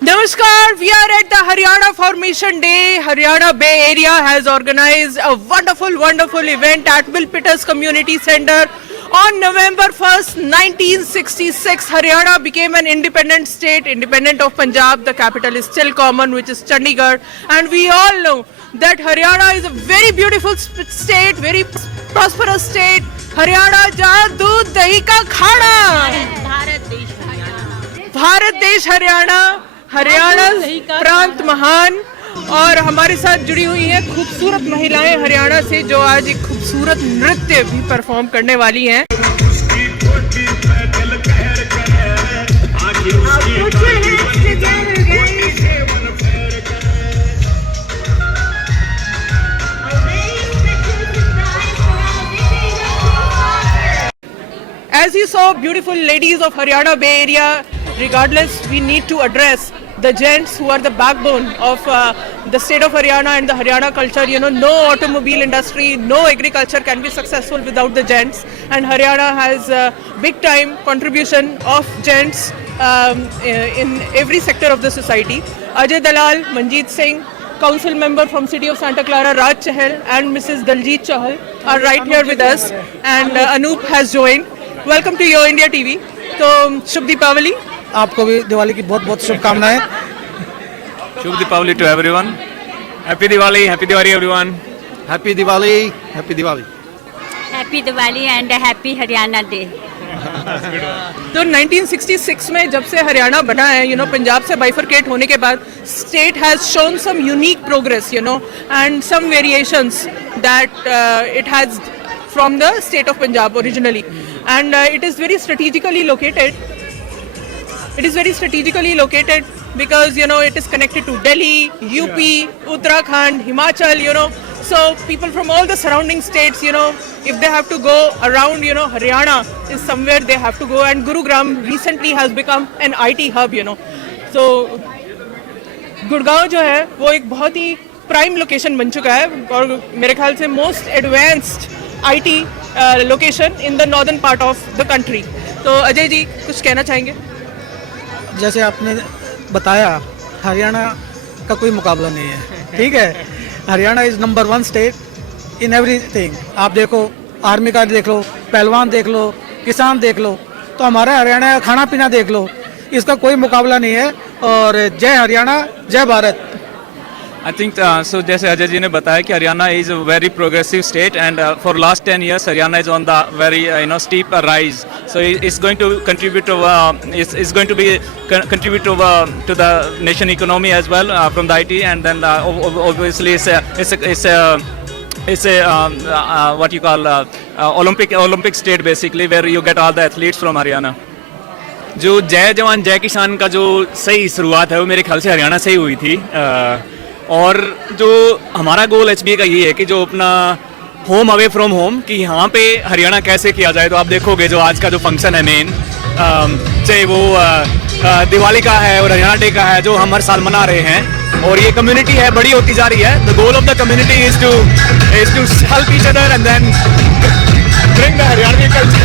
Namaskar, we are at the Haryana Formation Day. Haryana Bay Area has organized a wonderful event at Bill Peters Community Center. On November 1st, 1966, Haryana became an independent state, independent of Punjab. The capital is still common, which is Chandigarh. And we all know that Haryana is a very beautiful state, very prosperous state. Haryana जहाँ दूध दही का खाना, भारत देश हरियाणा, हरियाणा प्रांत महान। और हमारे साथ जुड़ी हुई हैं खूबसूरत महिलाएं हरियाणा से, जो आज एक खूबसूरत नृत्य भी परफॉर्म करने वाली हैं। As you saw, beautiful ladies of Haryana Bay Area, regardless, we need to address the gents who are the backbone of the state of Haryana and the Haryana culture. You know, no automobile industry, no agriculture can be successful without the gents. And Haryana has a big time contribution of gents in every sector of the society. Ajay Dalal, Manjeet Singh, council member from city of Santa Clara, Raj Chahal, and Mrs. Daljit Chahal are right here with us. And Anoop has joined. Welcome to Yo India TV. तो शुभ दीपावली, आपको भी दिवाली की बहुत बहुत शुभकामनाएं। शुभ Deepavali to everyone. Happy Diwali everyone. Happy Diwali, happy Diwali, happy Diwali and happy Haryana day. तो 1966 में जब से हरियाणा बना है, यू नो, पंजाब से बाइफरकेट होने के बाद, state has shown some unique progress, you know, and some variations that it has from the state of Punjab originally, and it is very strategically located. It is very strategically located because, you know, it is connected to Delhi, UP, Uttarakhand, Himachal, you know. So people from all the surrounding states, you know, if they have to go around, you know, Haryana is somewhere they have to go. And Gurugram recently has become an IT hub, you know. So Gurgaon जो है वो एक बहुत ही prime location बन चुका है, और मेरे ख्याल से most advanced IT location in the northern part of the country. तो अजय जी कुछ कहना चाहेंगे? जैसे आपने बताया, हरियाणा का कोई मुकाबला नहीं है, ठीक है। Haryana is number 1 state in everything. आप देखो, आर्मी का देख लो, पहलवान देख लो, किसान देख लो, तो हमारा हरियाणा का खाना पीना देख लो, इसका कोई मुकाबला नहीं है। और जय हरियाणा, जय भारत। आई थिंक सो जैसे अजय जी ने बताया कि Haryana is a very progressive state, and for last 10 years Haryana is on the very steep rise. So it's going to contribute is going to be contribute to the nation economy as well from the IT, and then obviously it's a what you call Olympic state basically, where you get all the athletes from Haryana. जो जय जवान जय किसान का जो सही शुरुआत है वो मेरे ख्याल से हरियाणा से ही हुई थी। और जो हमारा गोल एचबीए का ये है कि जो अपना होम अवे फ्रॉम होम, कि यहाँ पे हरियाणा कैसे किया जाए। तो आप देखोगे जो आज का जो फंक्शन है मेन, चाहे वो दिवाली का है और हरियाणा डे का है, जो हम हर साल मना रहे हैं, और ये कम्युनिटी है बड़ी होती जा रही है। The goal of the community is to help each other and then bring the Haryanvi culture.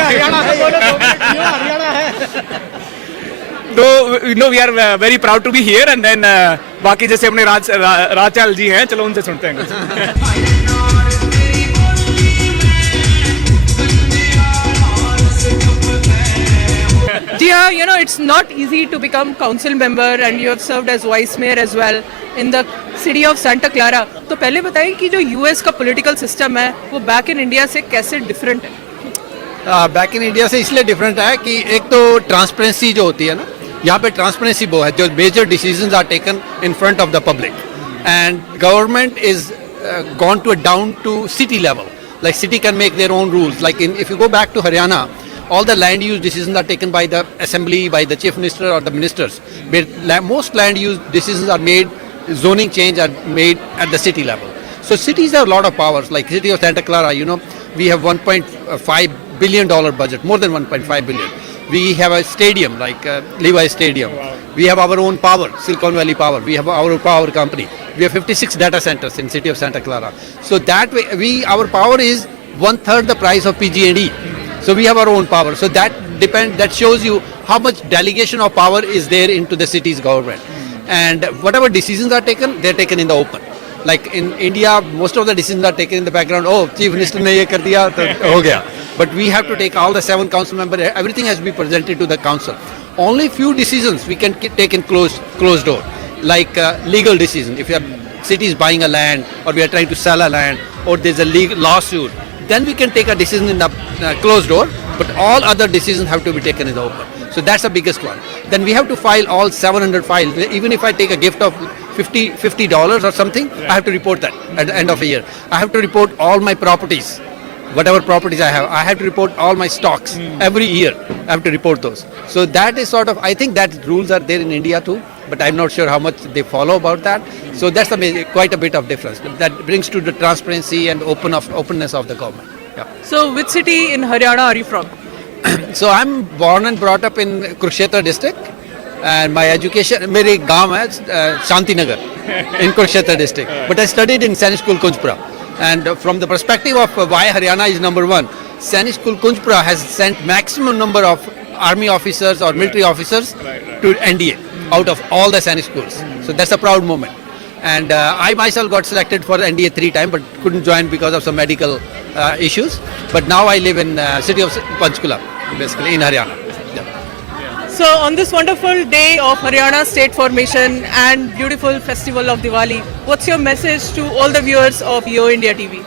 Haryana है। तो no we are very proud to be here, and then बाकी जैसे अपने राजचाल जी हैं, चलो उनसे सुनते हैं। जी हाँ, you know, it's not easy to become council member, and you have served as vice mayor as well in the city of Santa Clara. तो पहले बताइए कि जो US का political system है वो बैक इन इंडिया से कैसे डिफरेंट है? बैक इन इंडिया से इसलिए डिफरेंट है कि एक तो ट्रांसपेरेंसी जो होती है ना, यहाँ पे ट्रांसपेरेंसी वो है, जो major decisions are taken in front of the public, and government is gone to down to city level. Like city can make their own rules. Like if you go back to Haryana, all the land use decisions are taken by the assembly, by the chief minister or the ministers. But most land use decisions are made, zoning change are made at the city level. So cities have a lot of powers. Like city of Santa Clara, you know, we have $1.5 billion budget, more than 1.5 billion. We have a stadium like Levi Stadium. Wow. We have our own power, Silicon Valley Power. We have our power company. We have 56 data centers in city of Santa Clara. So that way, our power is 1/3 the price of PG&E. So we have our own power. So that shows you how much delegation of power is there into the city's government. And whatever decisions are taken, they're taken in the open. Like in India, most of the decisions are taken in the background. Oh, Chief Minister ne ye kar diya, to ho gaya. But we have to take all the 7 council members. Everything has to be presented to the council. Only few decisions we can take in closed door, like legal decision. If your city is buying a land, or we are trying to sell a land, or there's a legal lawsuit, then we can take a decision in the closed door. But all other decisions have to be taken in the open. So that's the biggest one. Then we have to file all 700 files. Even if I take a gift of $50 or something, I have to report that at the end of a year. I have to report all my properties, whatever properties I have. I have to report all my stocks every year. I have to report those. So that is sort of, I think that rules are there in India too, but I'm not sure how much they follow about that. So that's quite a bit of difference. That brings to the transparency and openness of the government. Yeah. So which city in Haryana are you from? So I'm born and brought up in Kurukshetra district, and my education, मेरे गांव है Shanti Nagar in Kurukshetra district. But I studied in Sainik School Kunjpura, and from the perspective of why Haryana is number one, Sainik School Kunjpura has sent maximum number of army officers or military officers to NDA out of all the Sainik schools. So that's a proud moment. And I myself got selected for NDA 3 times, but couldn't join because of some medical issues. But now I live in city of Panchkula, basically in Haryana. Yeah. So on this wonderful day of Haryana state formation and beautiful festival of Diwali, what's your message to all the viewers of Yo India TV?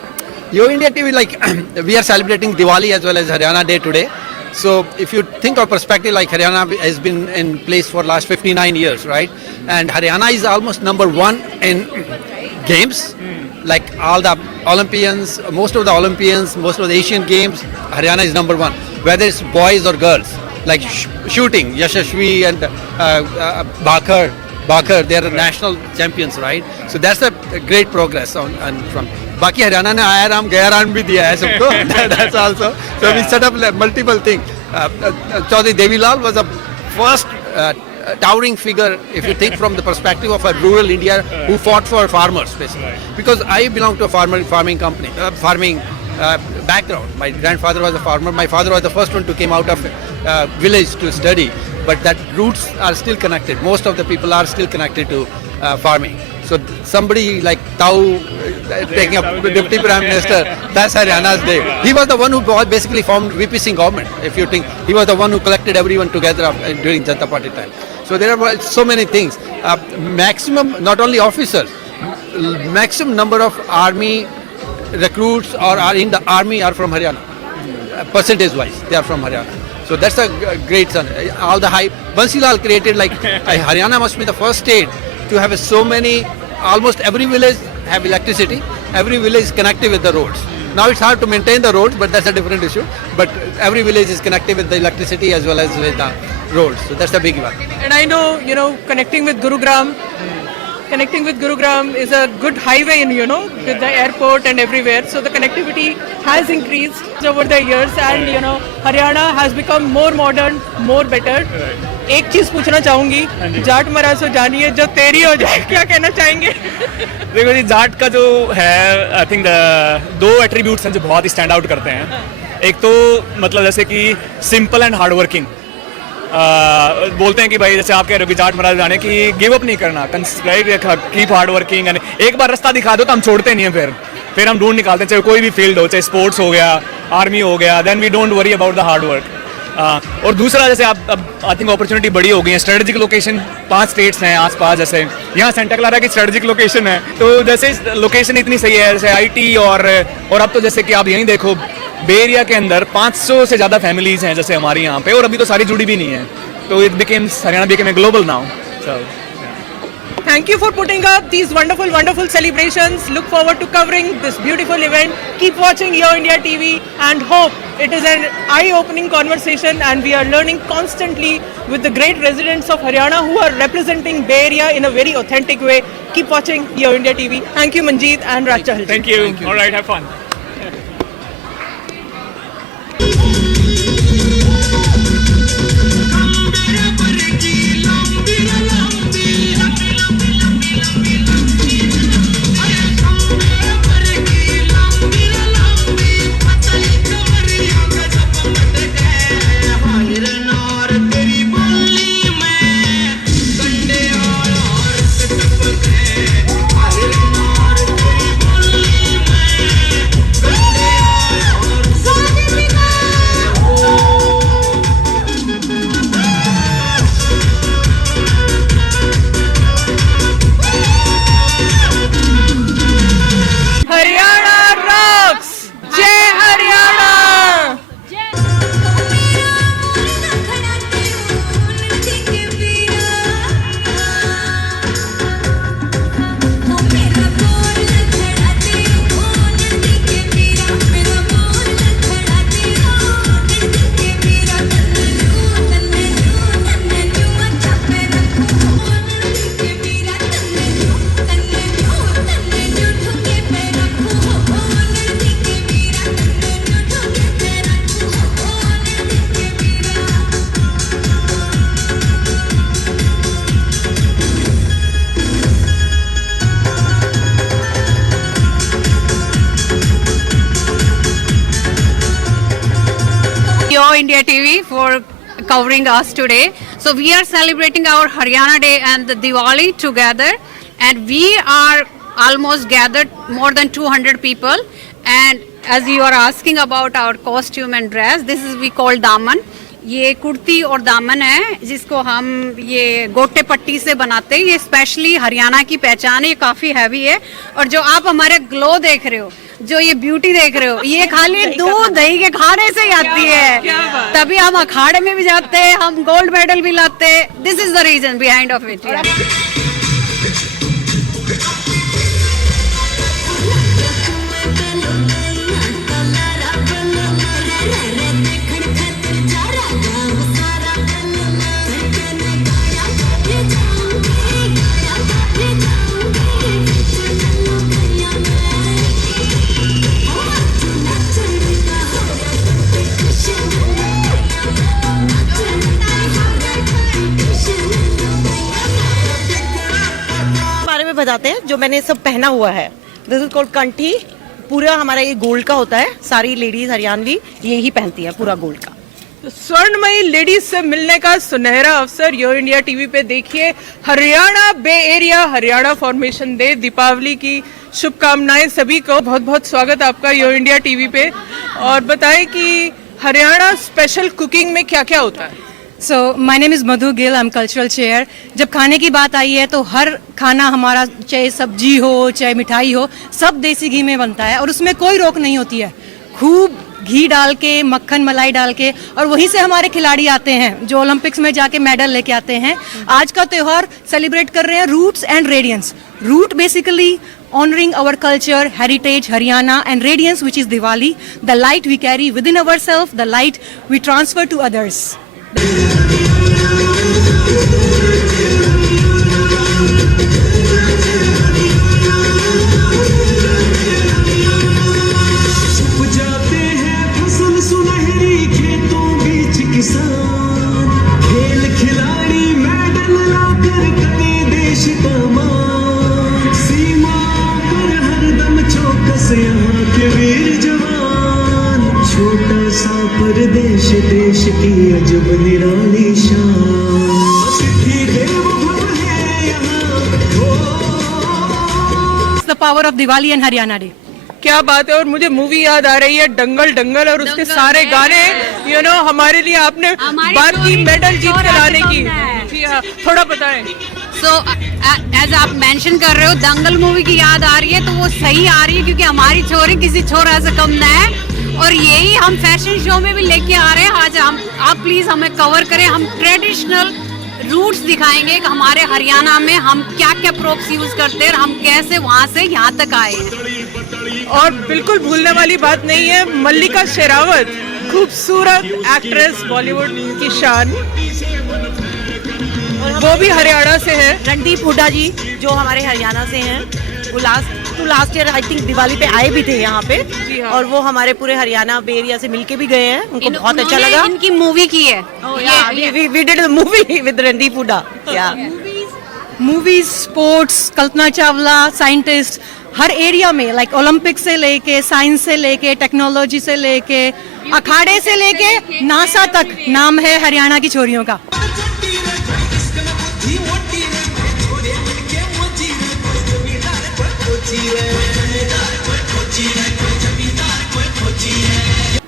Yo India TV, like we are celebrating Diwali as well as Haryana Day today. So if you think of perspective, like Haryana has been in place for last 59 years, right? And Haryana is almost number 1 in games. Like all the Olympians, most of the Olympians, most of the Asian games, Haryana is number 1. Whether it's boys or girls, like shooting, Yashasvi and Bakhar, they are national champions, right? So that's a great progress from. बाकी हरियाणा ने आया राम गया राम भी दिया है सबको. That's also. So we set up multiple things. Chaudhary Devilal was a first towering figure, if you think from the perspective of a rural India who fought for farmers, basically. Because I belong to a farming company, farming background. My grandfather was a farmer. My father was the first one to came out of village to study. But that roots are still connected. Most of the people are still connected to farming. So somebody like Tau taking up Deputy Prime Minister, that's Haryana's day. He was the one who basically formed VP Singh government. If you think, he was the one who collected everyone together during Janata Party time. So there are so many things. Maximum, not only officers, maximum number of army recruits or are in the army are from Haryana. Percentage wise, they are from Haryana. So that's a great son. All the hype. Bansilal created like Haryana must be the first state to have so many, almost every village have electricity. Every village is connected with the roads. Now it's hard to maintain the roads, but that's a different issue. But every village is connected with the electricity as well as with the roads. So that's the big one. And I know, connecting with Gurugram is a good highway, with the airport and everywhere. So the connectivity has increased over the years, and Haryana has become more modern, more better. एक चीज पूछना चाहूंगी, जाट महाराज से जानिए जो तेरी हो जाए, क्या कहना चाहेंगे? देखो जी, जाट का जो है, आई थिंक 2 एट्रीब्यूट्स हैं जो बहुत ही स्टैंड आउट करते हैं. एक तो मतलब जैसे कि सिंपल एंड हार्ड वर्किंग. बोलते हैं कि भाई जैसे आप कह रहे हो कि जाट महाराज जाने की गिव अप नहीं करना, कीप हार्ड वर्किंग. एंड एक बार रास्ता दिखा दो तो हम छोड़ते नहीं हैं, फिर हम ढूंढ निकालते हैं, चाहे कोई भी फील्ड हो, चाहे स्पोर्ट्स हो गया, आर्मी हो गया, then we don't worry about the hard work. और दूसरा, जैसे आप अब आई थिंक अपॉर्चुनिटी बड़ी हो गई है, स्ट्रेटेजिक लोकेशन 5 स्टेट्स हैं आसपास. जैसे यहाँ सेंटा क्लारा की स्ट्रेटेजिक लोकेशन है, तो जैसे लोकेशन इतनी सही है, जैसे आईटी और अब तो जैसे कि आप यहीं देखो, बे एरिया के अंदर 500 से ज़्यादा फैमिलीज हैं जैसे हमारी यहाँ पे, और अभी तो सारी जुड़ी भी नहीं है. तो Haryana became a global now. Thank you for putting up these wonderful, wonderful celebrations. Look forward to covering this beautiful event. Keep watching Yo India TV and hope it is an eye-opening conversation, and we are learning constantly with the great residents of Haryana who are representing Bay Area in a very authentic way. Keep watching Yo India TV. Thank you, Manjeet and Raj Chahal. Thank you. All right, have fun. Thank you. Yo India TV for covering us today. So we are celebrating our Haryana Day and the Diwali together, and we are almost gathered more than 200 people. And as you are asking about our costume and dress, this is we call daman. ये कुर्ती और दामन है जिसको हम ये गोटे पट्टी से बनाते हैं. ये स्पेशली हरियाणा की पहचान है. ये काफी हैवी है. और जो आप हमारे ग्लो देख रहे हो, जो ये ब्यूटी देख रहे हो, ये खाली दूध दही के खाने से ही आती है. तभी हम अखाड़े में भी जाते हैं, हम गोल्ड मेडल भी लाते हैं. This is the reason behind of it. बताते हैं जो मैंने सब पहना हुआ है. दिस इज कॉल्ड कंठी. पूरा हमारा ये गोल्ड का होता है. सारी लेडीज हरियाणवी ये ही पहनती है, पूरा गोल्ड का. तो स्वर्णमयी लेडीज से मिलने का सुनहरा अवसर यो इंडिया टीवी पे देखिए. Haryana bay area Haryana formation day, Deepavali की शुभकामनाएं सभी को. बहुत बहुत स्वागत आपका यो इंडिया टीवी पे. और बताएं कि हरियाणा स्पेशल कुकिंग में क्या क्या होता है. So my name is Madhu Gill, I'm cultural chair. जब खाने की बात आई है तो हर खाना हमारा, चाहे सब्जी हो चाहे मिठाई हो, सब देसी घी में बनता है और उसमें कोई रोक नहीं होती है. खूब घी डाल के, मक्खन मलाई डाल के, और वहीं से हमारे खिलाड़ी आते हैं जो ओलंपिक्स में जाके मेडल लेके आते हैं. आज का त्यौहार सेलिब्रेट कर रहे हैं roots and radiance. Root basically honoring our culture, heritage, Haryana, and radiance, which is Diwali. The light we carry within ourselves, the light we transfer to others. जाते हैं फसल सुनहरी खेतों बीच किसान, खेल खिलाड़ी मेडल लाकर करे देश का मान. सीमा पर हरदम चौकस यहाँ के वीर जवान. छोटा सा परदेश देश की अजब निराली शान. अतिथि देवो भव है यहाँ. The power of Diwali and Haryana Day. क्या बात है. और मुझे मूवी याद आ रही है दंगल डंगल, और उसके सारे गाने हमारे लिए आपने बात की मेडल जीत के लाने की. जी हाँ, थोड़ा बताएं. सो एज आप मेंशन कर रहे हो दंगल मूवी की याद आ रही है, तो वो सही आ रही है क्योंकि हमारी छोरी किसी छोरा से कम न है. और यही हम फैशन शो में भी लेके आ रहे हैं. आज आप प्लीज हमें कवर करें. हम ट्रेडिशनल रूट्स दिखाएंगे कि हमारे हरियाणा में हम क्या क्या प्रोप्स यूज करते हैं और हम कैसे वहाँ से यहाँ तक आए हैं. और बिल्कुल भूलने वाली बात नहीं है, मल्लिका शेरावत, खूबसूरत एक्ट्रेस, बॉलीवुड की शान, वो भी हरियाणा से है. रणदीप हुड्डा जी जो हमारे हरियाणा से हैं, वो last year I think Diwali पे आए भी थे यहाँ पे. और वो हमारे पूरे हरियाणा बे एरिया से मिलके भी गए हैं. उनको बहुत अच्छा लगा. इनकी मूवी की है. We did a movie with Randeep Hooda. Movies, sports, Kalpana Chawla, scientist, her area में, लाइक ओलंपिक से लेके, साइंस से लेके, टेक्नोलॉजी से लेके, अखाड़े से लेके नासा तक नाम है हरियाणा की छोरियों का.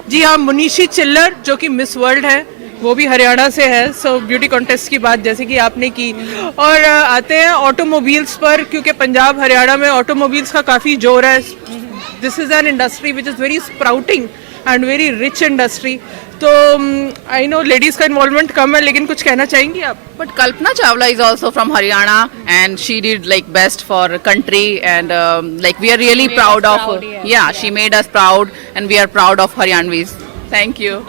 जी हाँ, मुनीशी चिल्लर जो कि मिस वर्ल्ड है, वो भी हरियाणा से है. सो ब्यूटी कॉन्टेस्ट की बात जैसे कि आपने की. और आते हैं ऑटोमोबाइल्स पर, क्योंकि पंजाब हरियाणा में ऑटोमोबाइल्स का काफ़ी जोर है. This is an industry which is very sprouting and very rich industry. तो आई नो लेडीज का इन्वॉल्वमेंट कम है, लेकिन कुछ कहना चाहेंगी आप? But Kalpana Chawla is also from Haryana, and she did like best for country, and like we are really proud of. Yeah, she made us proud, and we are proud of Haryanvis. Thank you.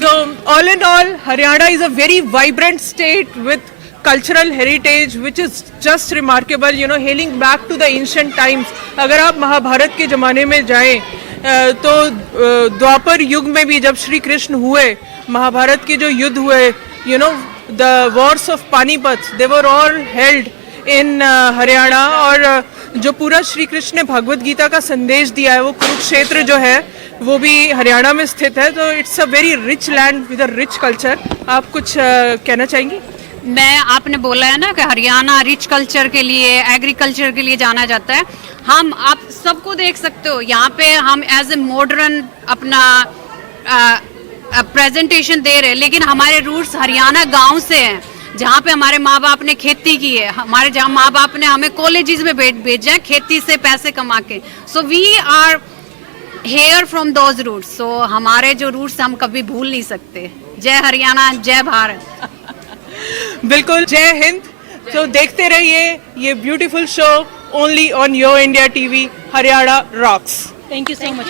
So all in all, Haryana is a very vibrant state with cultural heritage which is just remarkable, hailing back to the ancient times. अगर आप महाभारत के ज़माने में जाएं तो द्वापर युग में भी जब श्री कृष्ण हुए, महाभारत के जो युद्ध हुए, the wars of Panipat, they were all held in Haryana. और जो पूरा श्री कृष्ण ने भगवत गीता का संदेश दिया है, वो कुरुक्षेत्र जो है वो भी हरियाणा में स्थित है, तो it's a very rich land with a rich culture. आप कुछ कहना चाहेंगी? मैं आपने बोला है ना कि हरियाणा रिच कल्चर के लिए, एग्रीकल्चर के लिए जाना जाता है. हम आप सबको देख सकते हो यहाँ पे हम एज ए मॉडर्न अपना प्रेजेंटेशन दे रहे हैं, लेकिन हमारे रूट्स हरियाणा गांव से हैं, जहाँ पे हमारे माँ बाप ने खेती की है, हमारे जहाँ माँ बाप ने हमें कॉलेजेस में भेजा है खेती से पैसे कमा के. So we are here from those roots. So हमारे जो रूट्स हम कभी भूल नहीं सकते. जय हरियाणा, जय भारत. बिल्कुल, जय हिंद. तो देखते रहिए ये beautiful show only on yo India TV. Haryana rocks. Thank you so much.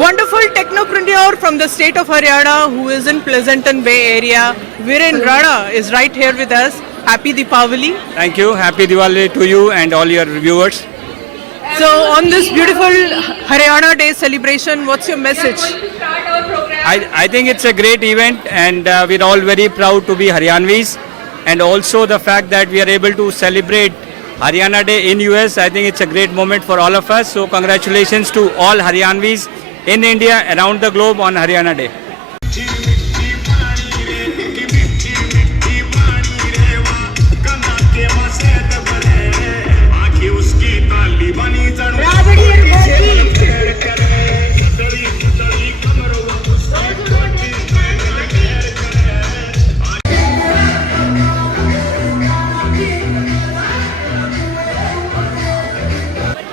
Wonderful technopreneur from the state of Haryana who is in Pleasanton Bay area. Viren Rana is right here with us. Happy Deepavali. Thank you. Happy Diwali to you and all your viewers. So on this beautiful Haryana Day celebration, what's your message? I think it's a great event and we're all very proud to be Haryanvis, and also the fact that we are able to celebrate Haryana Day in US. I think it's a great moment for all of us. So congratulations to all Haryanvis in India, around the globe on Haryana Day.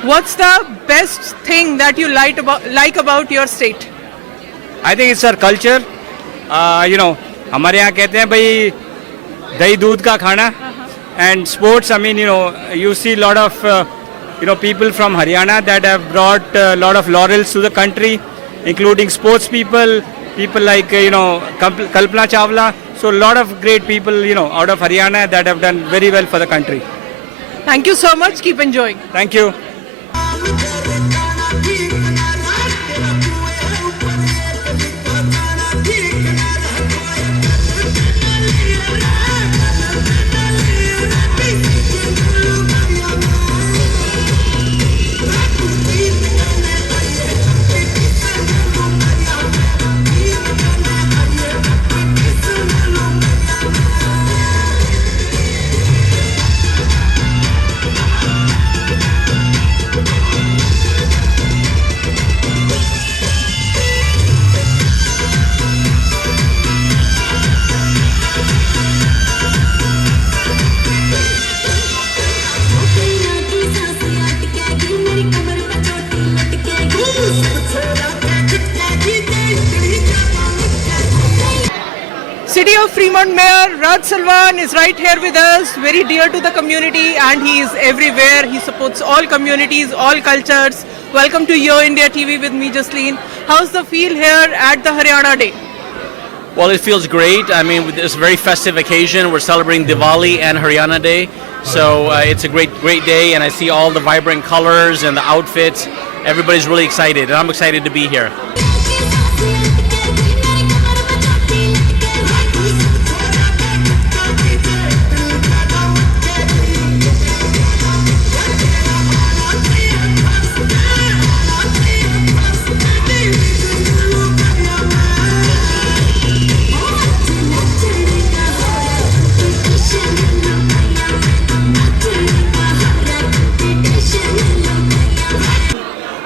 What's the best thing that you like about your state? I think it's our culture. हमारे यहाँ कहते हैं भाई दही दूध का खाना. And sports, I mean, you see a lot of, people from Haryana that have brought a lot of laurels to the country, including sports people like, Kalpana Chawla. So a lot of great people, out of Haryana that have done very well for the country. Thank you so much. Keep enjoying. Thank you. City of Fremont Mayor Raj Salwan is right here with us, very dear to the community, and he is everywhere. He supports all communities, all cultures. Welcome to Yo India TV with me, Jasleen. How's the feel here at the Haryana Day? Well, it feels great. I mean, it's a very festive occasion. We're celebrating Diwali and Haryana Day. So it's a great day, and I see all the vibrant colors and the outfits. Everybody's really excited, and I'm excited to be here.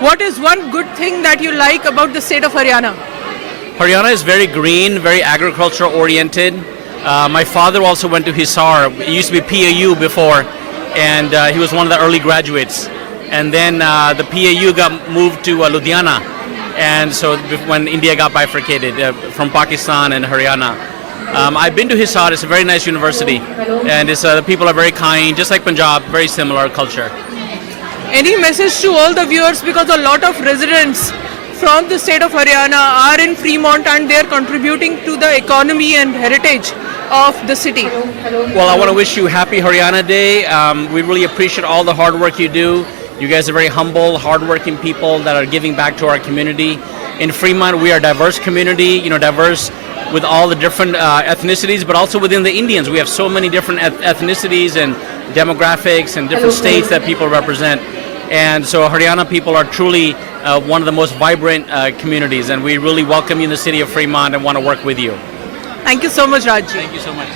What is one good thing that you like about the state of Haryana? Haryana is very green, very agriculture oriented. My father also went to Hisar. It used to be PAU before, and he was one of the early graduates. And then the PAU got moved to Ludhiana, and so when India got bifurcated from Pakistan and Haryana. I've been to Hisar. It's a very nice university, and the people are very kind, just like Punjab, very similar culture. Any message to all the viewers, because a lot of residents from the state of Haryana are in Fremont and they are contributing to the economy and heritage of the city. Well, I want to wish you happy Haryana Day. We really appreciate all the hard work you do. You guys are very humble, hardworking people that are giving back to our community. In Fremont, we are a diverse community, diverse with all the different ethnicities, but also within the Indians. We have so many different ethnicities and demographics and different states that people represent. And so Haryana people are truly one of the most vibrant communities, and we really welcome you in the city of Fremont and want to work with you. Thank you so much, Raj. Thank you so much.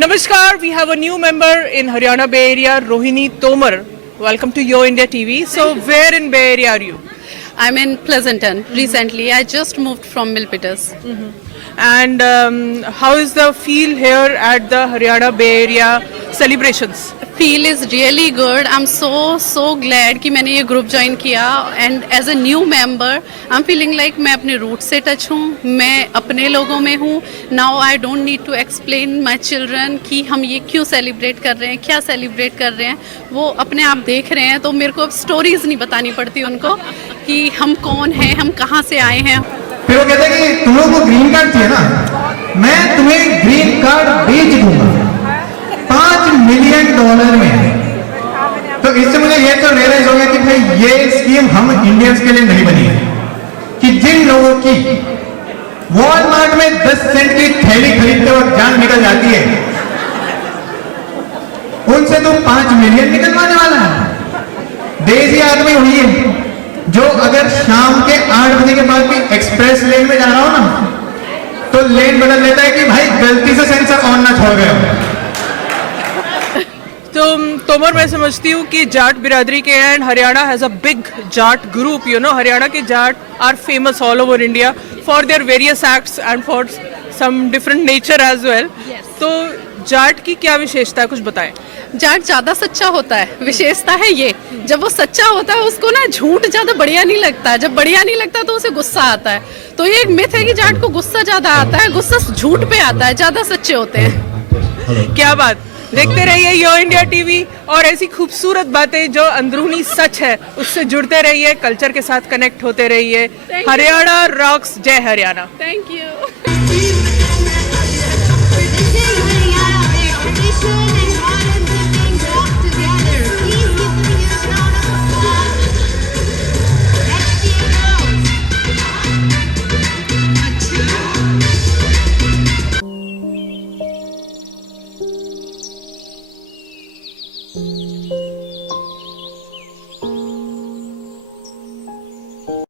Namaskar, we have a new member in Haryana Bay Area, Rohini Tomar. Welcome to Yo India TV. So where in Bay Area are you? I'm in Pleasanton recently. I just moved from Milpitas. And how is the feel here at the Haryana Bay Area celebrations? Feel is really good. I'm so glad कि मैंने ये group join किया, and as a new member I'm feeling like मैं अपने root से touch हूँ, मैं अपने लोगों में हूँ. Now I don't need to explain my children कि हम ये क्यों सेलिब्रेट कर रहे हैं, क्या सेलिब्रेट कर रहे हैं. वो अपने आप देख रहे हैं, तो मेरे को अब स्टोरीज नहीं बतानी पड़ती उनको कि हम कौन हैं, हम कहाँ से आए हैं. फिर वो कहते हैं कि तुम लोगों को ग्रीन कार्ड चाहिए ना, मैं तुम्हें ग्रीन कार्ड बेच दूंगा $5 मिलियन में. तो इससे मुझे ये तो रियलाइज हो गया कि भाई ये स्कीम हम इंडियंस के लिए नहीं बनी है, कि जिन लोगों की वॉलमार्ट में 10 सेंट की थैली खरीदते वक्त जान निकल जाती है, उनसे तो 5 मिलियन निकलवाने वाला है. देसी आदमी हुई है जो अगर शाम के 8 बजे के बाद भी एक्सप्रेस लेन में जा रहा हो ना, तो लेन बदल लेता है कि भाई गलती से सेंसर ऑन ना छोड़ गए. तो तोमर, मैं समझती हूँ कि जाट बिरादरी के and Haryana has a big Jat group. Haryana के Jat are famous all over India for their various acts and for some different nature as well. तो जाट की क्या विशेषता है, कुछ बताएं. जाट ज्यादा सच्चा होता है, विशेषता है ये. जब वो सच्चा होता है उसको ना झूठ ज्यादा बढ़िया नहीं लगता, जब बढ़िया नहीं लगता तो उसे गुस्सा आता है. तो ये एक मिथ है कि जाट को गुस्सा ज्यादा आता है, गुस्सा झूठ पे आता है, ज्यादा सच्चे होते हैं. क्या बात. देखते रहिए यो इंडिया टीवी और ऐसी खूबसूरत बातें जो अंदरूनी सच है उससे जुड़ते रहिए, कल्चर के साथ कनेक्ट होते रहिए. हरियाणा रॉक्स. जय Haryana. Thank you. Thank you.